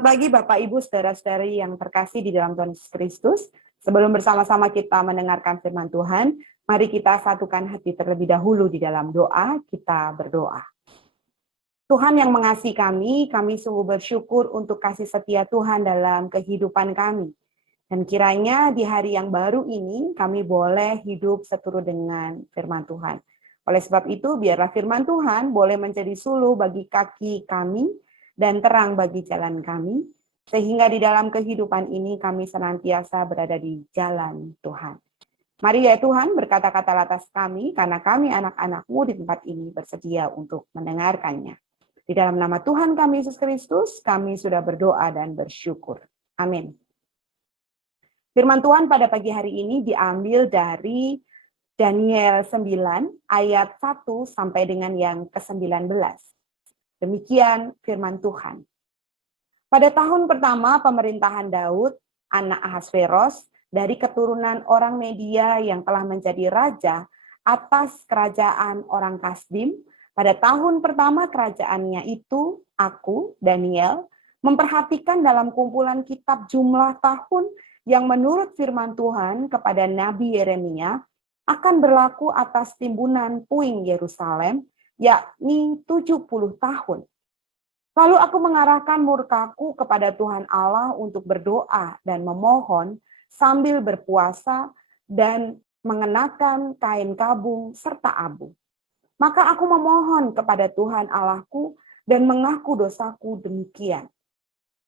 Selamat pagi Bapak Ibu saudara-saudari yang terkasih di dalam Tuhan Yesus Kristus. Sebelum bersama-sama kita mendengarkan firman Tuhan, mari kita satukan hati terlebih dahulu di dalam doa, kita berdoa. Tuhan yang mengasihi kami sungguh bersyukur untuk kasih setia Tuhan dalam kehidupan kami. Dan kiranya di hari yang baru ini kami boleh hidup seturut dengan firman Tuhan. Oleh sebab itu, biarlah firman Tuhan boleh menjadi suluh bagi kaki kami, dan terang bagi jalan kami, sehingga di dalam kehidupan ini kami senantiasa berada di jalan Tuhan. Mari ya Tuhan berkata-kata atas kami, karena kami anak-anak-Mu di tempat ini bersedia untuk mendengarkannya. Di dalam nama Tuhan kami Yesus Kristus, kami sudah berdoa dan bersyukur. Amin. Firman Tuhan pada pagi hari ini diambil dari Daniel 9 ayat 1 sampai dengan yang ke-19. Demikian firman Tuhan. Pada tahun pertama pemerintahan Daud, anak Ahasveros, dari keturunan orang Media yang telah menjadi raja atas kerajaan orang Kasdim, pada tahun pertama kerajaannya itu, aku, Daniel, memperhatikan dalam kumpulan kitab jumlah tahun yang menurut firman Tuhan kepada Nabi Yeremia akan berlaku atas timbunan puing Yerusalem, yakni 70 tahun. Lalu aku mengarahkan murkaku kepada Tuhan Allah untuk berdoa dan memohon sambil berpuasa dan mengenakan kain kabung serta abu. Maka aku memohon kepada Tuhan Allahku dan mengaku dosaku demikian.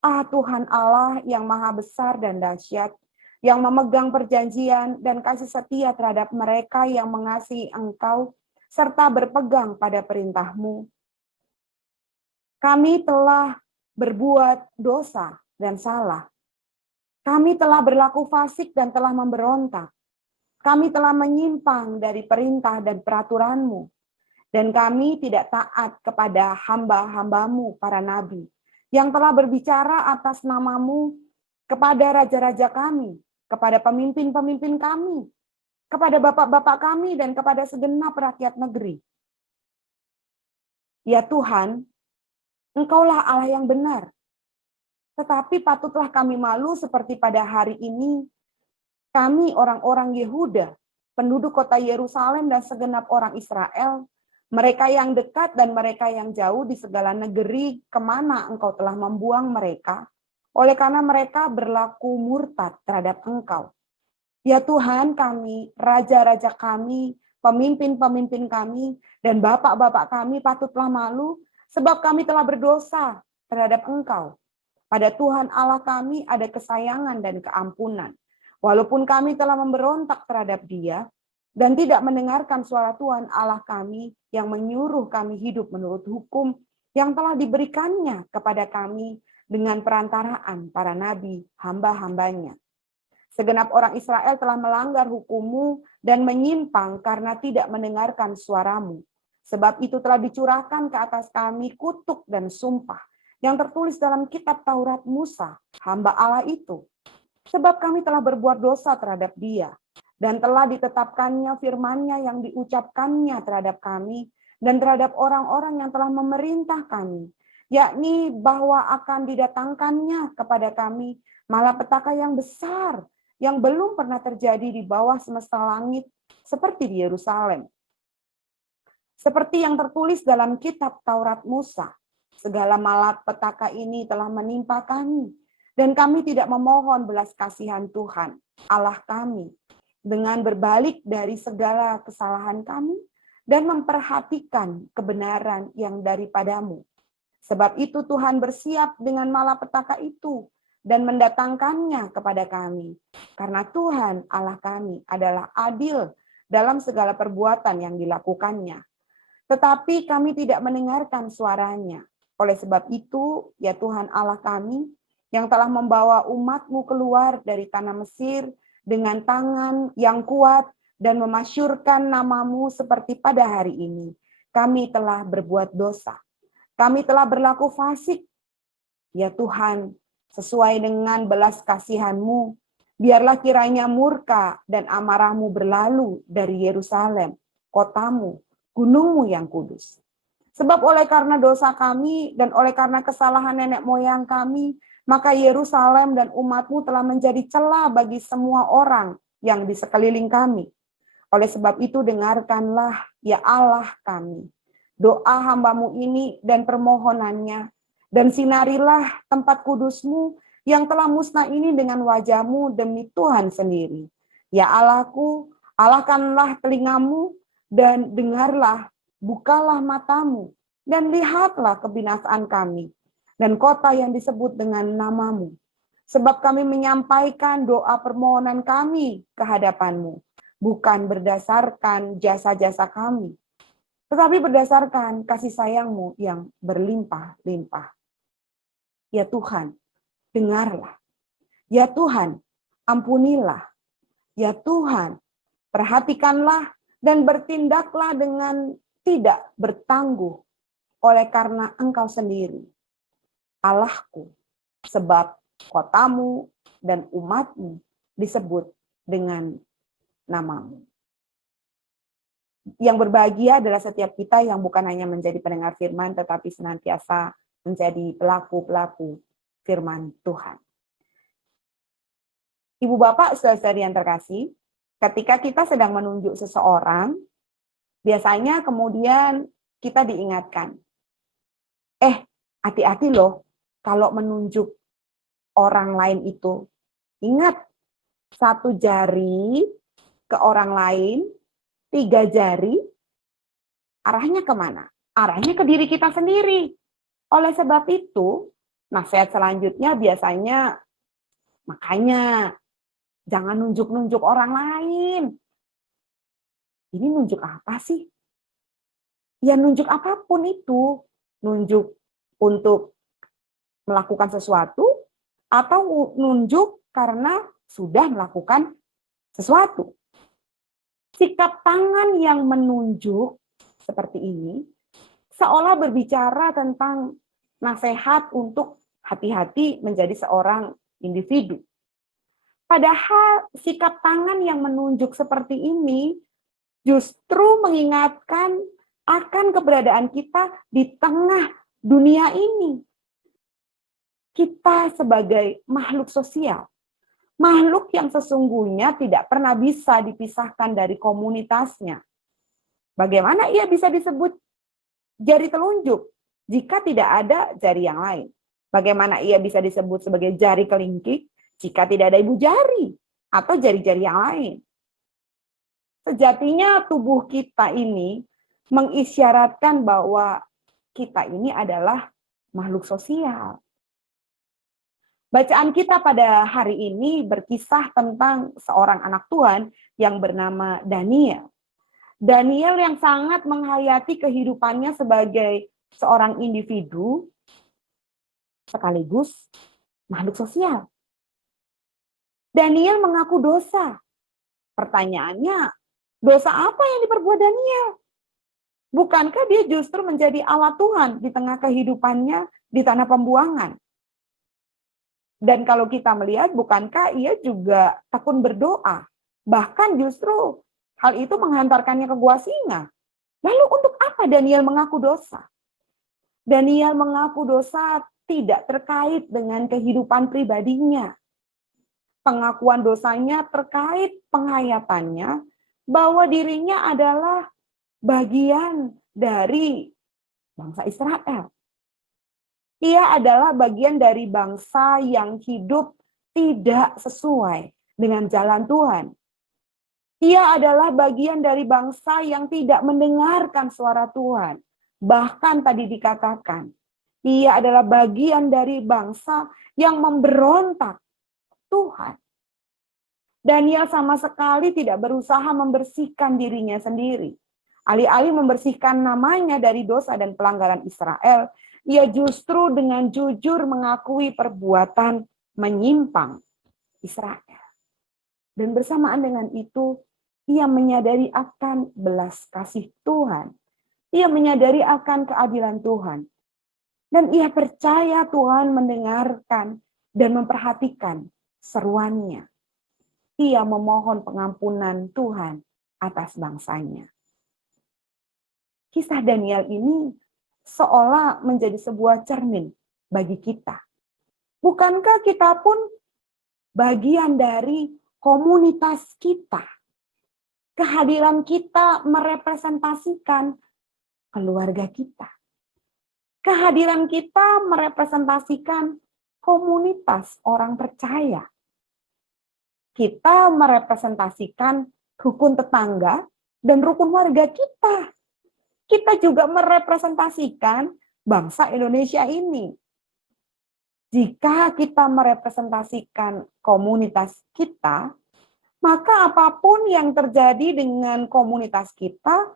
Ah Tuhan Allah yang maha besar dan dahsyat, yang memegang perjanjian dan kasih setia terhadap mereka yang mengasihi Engkau, serta berpegang pada perintah-Mu. Kami telah berbuat dosa dan salah. Kami telah berlaku fasik dan telah memberontak. Kami telah menyimpang dari perintah dan peraturan-Mu. Dan kami tidak taat kepada hamba-hamba-Mu, para nabi, yang telah berbicara atas nama-Mu kepada raja-raja kami, kepada pemimpin-pemimpin kami, kepada bapak-bapak kami, dan kepada segenap rakyat negeri. Ya Tuhan, Engkaulah Allah yang benar. Tetapi patutlah kami malu seperti pada hari ini, kami orang-orang Yehuda, penduduk kota Yerusalem dan segenap orang Israel, mereka yang dekat dan mereka yang jauh di segala negeri kemana Engkau telah membuang mereka, oleh karena mereka berlaku murtad terhadap Engkau. Ya Tuhan kami, raja-raja kami, pemimpin-pemimpin kami, dan bapak-bapak kami patutlah malu, sebab kami telah berdosa terhadap Engkau. Pada Tuhan Allah kami ada kesayangan dan keampunan. Walaupun kami telah memberontak terhadap Dia, dan tidak mendengarkan suara Tuhan Allah kami yang menyuruh kami hidup menurut hukum yang telah diberikannya kepada kami dengan perantaraan para nabi, hamba-hambanya. Segenap orang Israel telah melanggar hukum-Mu dan menyimpang karena tidak mendengarkan suara-Mu. Sebab itu telah dicurahkan ke atas kami kutuk dan sumpah yang tertulis dalam kitab Taurat Musa, hamba Allah itu. Sebab kami telah berbuat dosa terhadap Dia dan telah ditetapkannya firman-Nya yang diucapkannya terhadap kami dan terhadap orang-orang yang telah memerintah kami, yakni bahwa akan didatangkannya kepada kami malapetaka yang besar yang belum pernah terjadi di bawah semesta langit seperti di Yerusalem. Seperti yang tertulis dalam kitab Taurat Musa, segala malapetaka ini telah menimpa kami, dan kami tidak memohon belas kasihan Tuhan, Allah kami, dengan berbalik dari segala kesalahan kami, dan memperhatikan kebenaran yang daripada-Mu. Sebab itu Tuhan bersiap dengan malapetaka itu, dan mendatangkannya kepada kami. Karena Tuhan Allah kami adalah adil dalam segala perbuatan yang dilakukannya. Tetapi kami tidak mendengarkan suaranya. Oleh sebab itu, ya Tuhan Allah kami, yang telah membawa umat-Mu keluar dari tanah Mesir dengan tangan yang kuat dan memasyurkan nama-Mu seperti pada hari ini. Kami telah berbuat dosa. Kami telah berlaku fasik. Ya Tuhan, sesuai dengan belas kasihan-Mu, biarlah kiranya murka dan amarah-Mu berlalu dari Yerusalem, kota-Mu, gunung-Mu yang kudus. Sebab oleh karena dosa kami dan oleh karena kesalahan nenek moyang kami, maka Yerusalem dan umat-Mu telah menjadi celah bagi semua orang yang di sekeliling kami. Oleh sebab itu dengarkanlah, ya Allah kami, doa hamba-Mu ini dan permohonannya, dan sinarilah tempat kudus-Mu yang telah musnah ini dengan wajah-Mu demi Tuhan sendiri. Ya Allahku, alahkanlah telingamu dan dengarlah, bukalah matamu, dan lihatlah kebinasaan kami, dan kota yang disebut dengan nama-Mu. Sebab kami menyampaikan doa permohonan kami ke hadapan-Mu, bukan berdasarkan jasa-jasa kami, tetapi berdasarkan kasih sayang-Mu yang berlimpah-limpah. Ya Tuhan, dengarlah. Ya Tuhan, ampunilah. Ya Tuhan, perhatikanlah dan bertindaklah dengan tidak bertangguh oleh karena Engkau sendiri, Allahku, sebab kotamu dan umatmu disebut dengan nama-Mu. Yang berbahagia adalah setiap kita yang bukan hanya menjadi pendengar firman, tetapi senantiasa menjadi pelaku-pelaku firman Tuhan. Ibu Bapak, saudara-saudari yang terkasih, ketika kita sedang menunjuk seseorang, biasanya kemudian kita diingatkan, hati-hati loh kalau menunjuk orang lain itu. Ingat, 1 jari ke orang lain, 3 jari, arahnya kemana? Arahnya ke diri kita sendiri. Oleh sebab itu, nasihat selanjutnya biasanya, makanya jangan nunjuk-nunjuk orang lain. Ini nunjuk apa sih? Ya nunjuk apapun itu. Nunjuk untuk melakukan sesuatu, atau nunjuk karena sudah melakukan sesuatu. Sikap tangan yang menunjuk seperti ini, seolah berbicara tentang nasihat untuk hati-hati menjadi seorang individu. Padahal sikap tangan yang menunjuk seperti ini justru mengingatkan akan keberadaan kita di tengah dunia ini. Kita sebagai makhluk sosial, makhluk yang sesungguhnya tidak pernah bisa dipisahkan dari komunitasnya. Bagaimana ia bisa disebut jari telunjuk jika tidak ada jari yang lain? Bagaimana ia bisa disebut sebagai jari kelingking jika tidak ada ibu jari atau jari-jari yang lain? Sejatinya tubuh kita ini mengisyaratkan bahwa kita ini adalah makhluk sosial. Bacaan kita pada hari ini berkisah tentang seorang anak Tuhan yang bernama Daniel. Daniel yang sangat menghayati kehidupannya sebagai seorang individu sekaligus makhluk sosial. Daniel mengaku dosa. Pertanyaannya, dosa apa yang diperbuat Daniel? Bukankah dia justru menjadi alat Tuhan di tengah kehidupannya di tanah pembuangan? Dan kalau kita melihat, bukankah ia juga tekun berdoa? Bahkan justru hal itu menghantarkannya ke gua singa. Lalu untuk apa Daniel mengaku dosa? Daniel mengaku dosa tidak terkait dengan kehidupan pribadinya. Pengakuan dosanya terkait penghayatannya bahwa dirinya adalah bagian dari bangsa Israel. Ia adalah bagian dari bangsa yang hidup tidak sesuai dengan jalan Tuhan. Ia adalah bagian dari bangsa yang tidak mendengarkan suara Tuhan. Bahkan tadi dikatakan, ia adalah bagian dari bangsa yang memberontak Tuhan. Daniel sama sekali tidak berusaha membersihkan dirinya sendiri. Alih-alih membersihkan namanya dari dosa dan pelanggaran Israel, ia justru dengan jujur mengakui perbuatan menyimpang Israel. Dan bersamaan dengan itu, ia menyadari akan belas kasih Tuhan. Ia menyadari akan keadilan Tuhan. Dan ia percaya Tuhan mendengarkan dan memperhatikan seruannya. Ia memohon pengampunan Tuhan atas bangsanya. Kisah Daniel ini seolah menjadi sebuah cermin bagi kita. Bukankah kita pun bagian dari komunitas kita? Kehadiran kita merepresentasikan keluarga kita. Kehadiran kita merepresentasikan komunitas orang percaya. Kita merepresentasikan rukun tetangga dan rukun warga kita. Kita juga merepresentasikan bangsa Indonesia ini. Jika kita merepresentasikan komunitas kita, maka apapun yang terjadi dengan komunitas kita,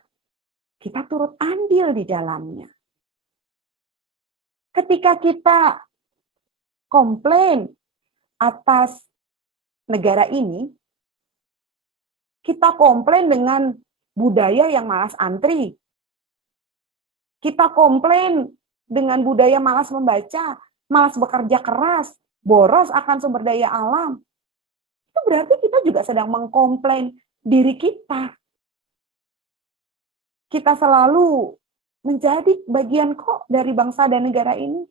kita turut andil di dalamnya. Ketika kita komplain atas negara ini, kita komplain dengan budaya yang malas antri. Kita komplain dengan budaya malas membaca, malas bekerja keras, boros akan sumber daya alam. Itu berarti kita juga sedang mengkomplain diri kita. Kita selalu menjadi bagian kok dari bangsa dan negara ini.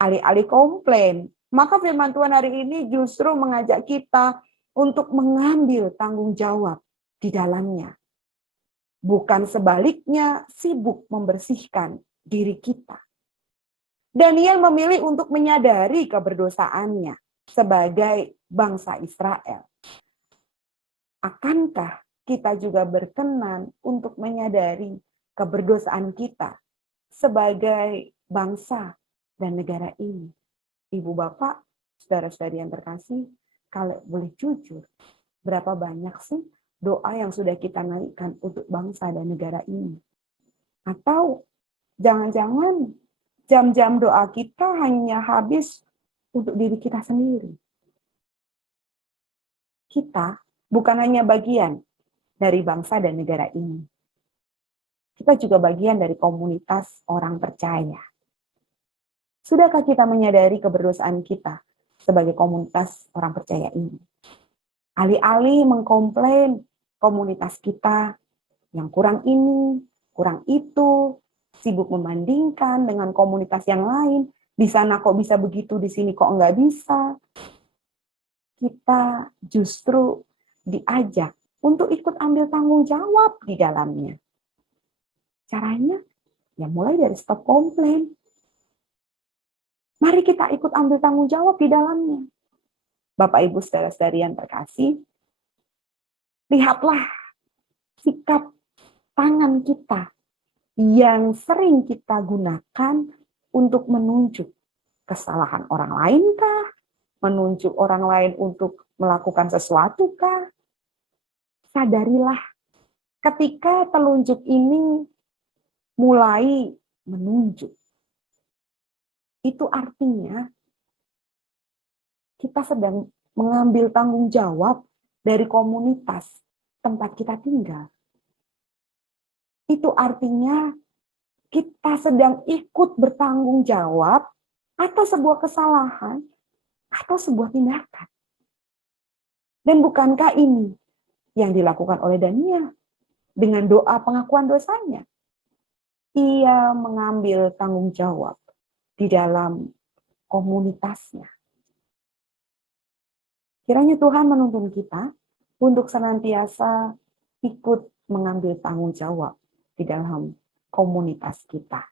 Alih-alih komplain, maka firman Tuhan hari ini justru mengajak kita untuk mengambil tanggung jawab di dalamnya. Bukan sebaliknya sibuk membersihkan diri kita. Daniel memilih untuk menyadari keberdosaannya sebagai bangsa Israel. Akankah kita juga berkenan untuk menyadari keberdosaan kita sebagai bangsa dan negara ini? Ibu bapak, saudara-saudari yang terkasih, kalau boleh jujur, berapa banyak sih doa yang sudah kita naikkan untuk bangsa dan negara ini? Atau jangan-jangan jam-jam doa kita hanya habis untuk diri kita sendiri? Kita bukan hanya bagian dari bangsa dan negara ini. Kita juga bagian dari komunitas orang percaya. Sudahkah kita menyadari keberdosaan kita sebagai komunitas orang percaya ini? Alih-alih mengkomplain komunitas kita yang kurang ini, kurang itu, sibuk membandingkan dengan komunitas yang lain, di sana kok bisa begitu, di sini kok enggak bisa. Kita justru diajak untuk ikut ambil tanggung jawab di dalamnya. Caranya, ya mulai dari stop komplain. Mari kita ikut ambil tanggung jawab di dalamnya. Bapak, Ibu, saudara-saudari yang terkasih, lihatlah sikap tangan kita yang sering kita gunakan untuk menunjuk kesalahan orang lain kah? Menunjuk orang lain untuk melakukan sesuatu kah? Sadarilah, ketika telunjuk ini mulai menunjuk, itu artinya kita sedang mengambil tanggung jawab dari komunitas tempat kita tinggal. Itu artinya kita sedang ikut bertanggung jawab atas sebuah kesalahan atau sebuah tindakan. Dan bukankah ini yang dilakukan oleh Daniel dengan doa pengakuan dosanya? Ia mengambil tanggung jawab di dalam komunitasnya. Kiranya Tuhan menuntun kita untuk senantiasa ikut mengambil tanggung jawab di dalam komunitas kita.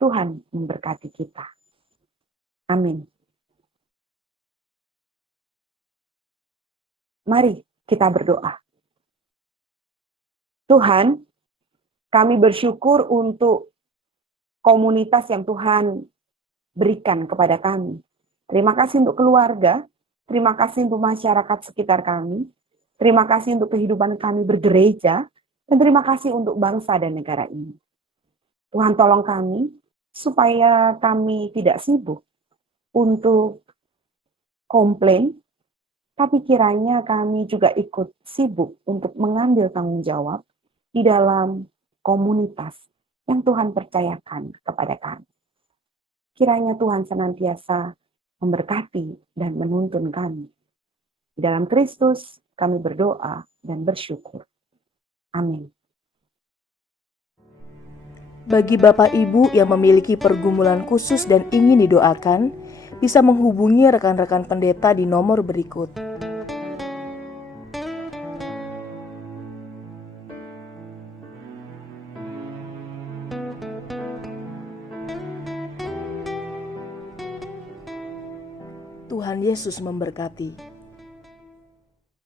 Tuhan memberkati kita. Amin. Mari kita berdoa. Tuhan, kami bersyukur untuk komunitas yang Tuhan berikan kepada kami. Terima kasih untuk keluarga, terima kasih untuk masyarakat sekitar kami, terima kasih untuk kehidupan kami bergereja, dan terima kasih untuk bangsa dan negara ini. Tuhan tolong kami, supaya kami tidak sibuk untuk komplain, tapi kiranya kami juga ikut sibuk untuk mengambil tanggung jawab di dalam komunitas yang Tuhan percayakan kepada kami. Kiranya Tuhan senantiasa memberkati dan menuntun kami. Di dalam Kristus kami berdoa dan bersyukur. Amin. Bagi Bapak Ibu yang memiliki pergumulan khusus dan ingin didoakan, bisa menghubungi rekan-rekan pendeta di nomor berikut. Tuhan Yesus memberkati.